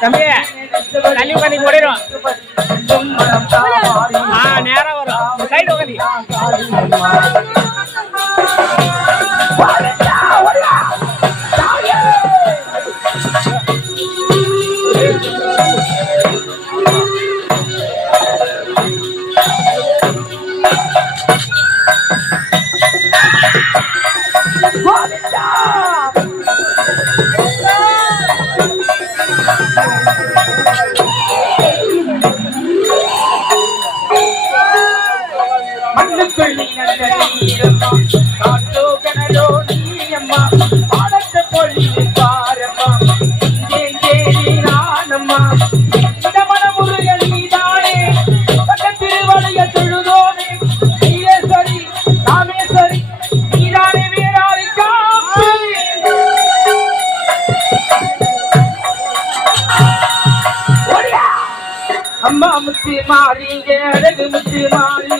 தம்பி தண்ணி பண்ணி போடிடும் ஆ நேரம் வரும். சைடு உட்காந்து முத்தி மாறி இங்கே அழகு முத்தி மாறி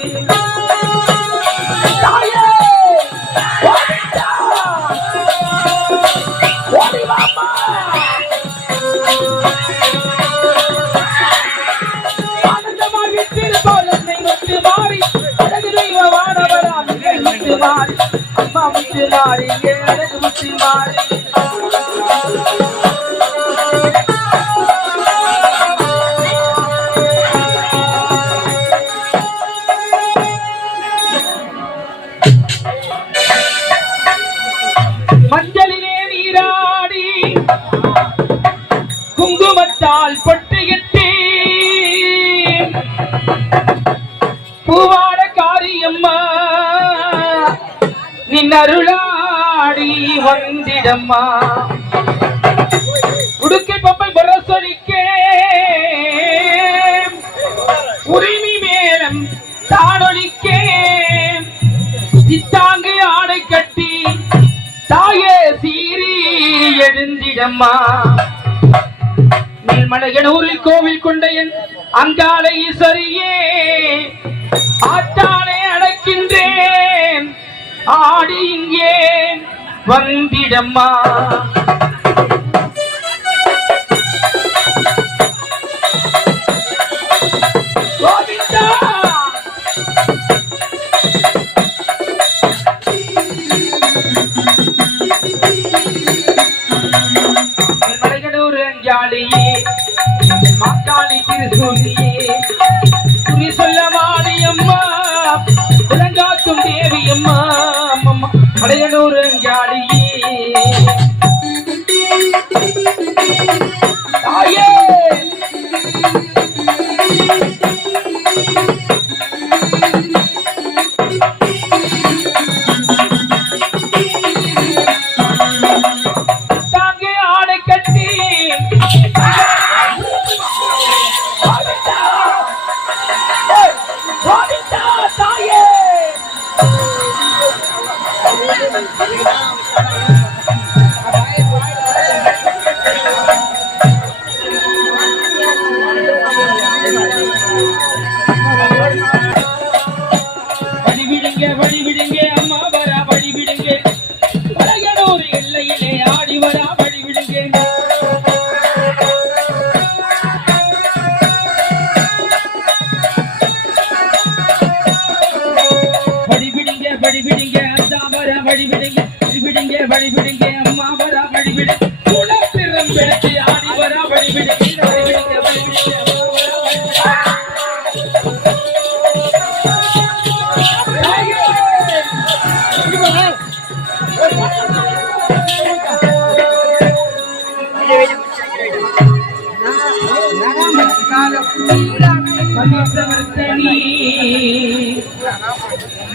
மாறி. அம்மா முத்து மாறி ஏழு முத்து மாறி. நின்னருளாடி வந்திடம்மா. குடுக்கை பப்பை பரசொலிக்கே உரிமை மேலம் தானொலிக்கே. சித்தாங்கு ஆடை கட்டி தாயே சீரி எழுந்திடம்மா. மேல்மலகனூரில் கோவில் கொண்ட என் அங்காலை சரியே. ஆட்டா வந்திடம்மா. படையனூரங்காடியே தாயே! ಅಲ್ಲಿಗೆ வழிவிடுங்க அம்மா வரா வழிவிடு. குலப்பிறம் பிடிச்சி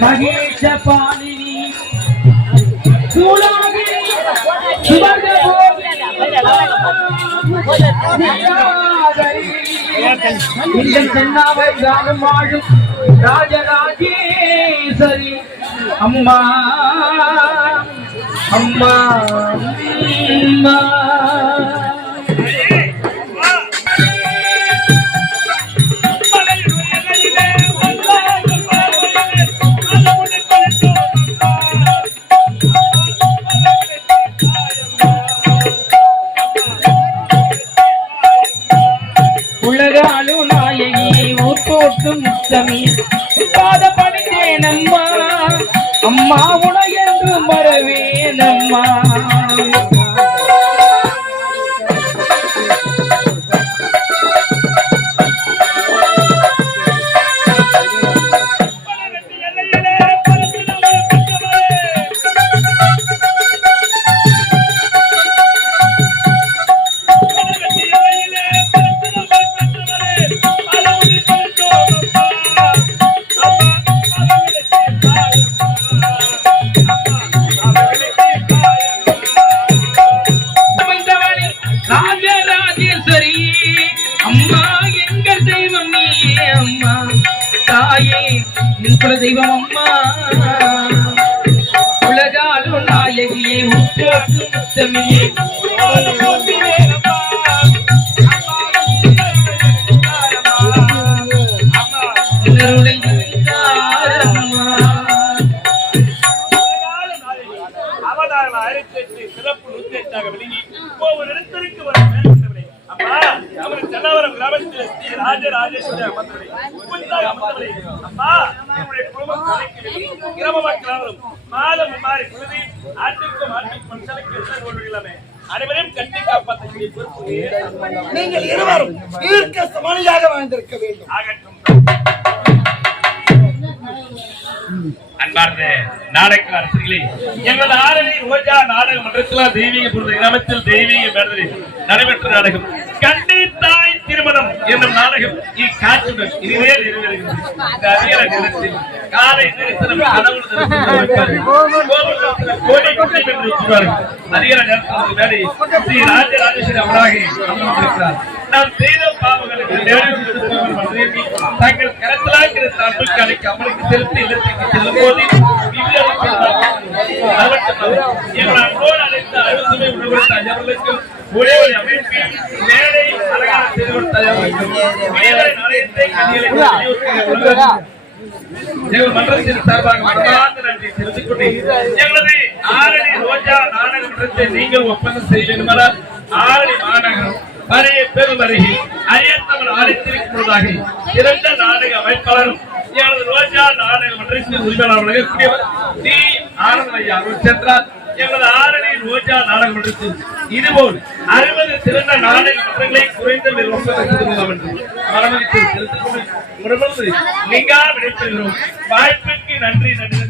மகேஷ பாணி இந்த சென்னாவை தானும் ஆழும் ராஜராஜேஸ்வரி அம்மா அம்மா அம்மா அருளாளு நாயகி ஊர்கோட்டு முத்தமி பாத படிந்தேனம்மா அம்மா உனையென்று மறவேனம்மா குல தெய்வம் அம்மா உலகாலும் நாயகியே உற்றாக்கு முத்தமியே ராஜராஜேஸ்வரி அமர்ந்தவரே புதிதாக அம்மா குடும்பம் கிராம மக்களாலும் மாதம் மாறி குழுதி ஆட்டுக்கும் ஆட்டுக்கும் மனுஷனுக்கு அனைவரையும் கட்டி காப்பாற்றக்கூடிய பொறுப்பு நீங்கள் இருவரும் தீர்க்க சமணியாக வாழ்ந்திருக்க வேண்டும். ஆகட்டும் அன்பார்ந்த நாடக அரசுகளே எங்களது ஆரணி ரோஜா நாடக மன்றத்தில் தெய்வீக பொருள் கிராமத்தில் தெய்வீக மேடலில் நடைபெற்ற நாடகம். திருமணம் என்னும் நாடகம் இக்காற்றுடன் இனிமேல் இருந்திருக்கிறது காலை தரிசனம் கடவுள் கோடி குட்டி என்று சொல்வார்கள். அதிகார ஸ்ரீ ராஜராஜேஸ்வரி அவராக அமர்ந்திருக்கிறார். நாம் செய்த பாவங்களுக்கு அன்புக்கு அழைக்க செலுத்தி செல்லும் போது அழைத்த ஒரே ஒரு அமைப்பில் மேலே மன்றத்தின் சார்பாக மனமார்ந்த நன்றி தெரிவித்துக் கொண்டு எங்களது ஆரணி ரோஜா நாடக நீங்கள் ஒப்பந்தம் செய்ய வேண்டுமானால் ஆரணி மாநகரம் பழைய பெரும் அருகில் அரியத்தமிழ் ஆலயத்திற்குள்ளதாக இரண்டு நாடக அமைப்பாளரும் எனது ரோஜா நாடக மன்றத்தின் உரிமையாளர் வழங்கக்கூடியவர் டி ஆனந்த் ஐயா சென்றார் எங்களது ஆரணி ரோஜா நாடக மன்றத்தில் இதுபோல் அறுபது சிறந்த நாடக மன்றங்களை குறைந்த விலை ஒப்பந்தம் விடைபெறுகிறோம். வாய்ப்பிற்கு நன்றி நன்றி.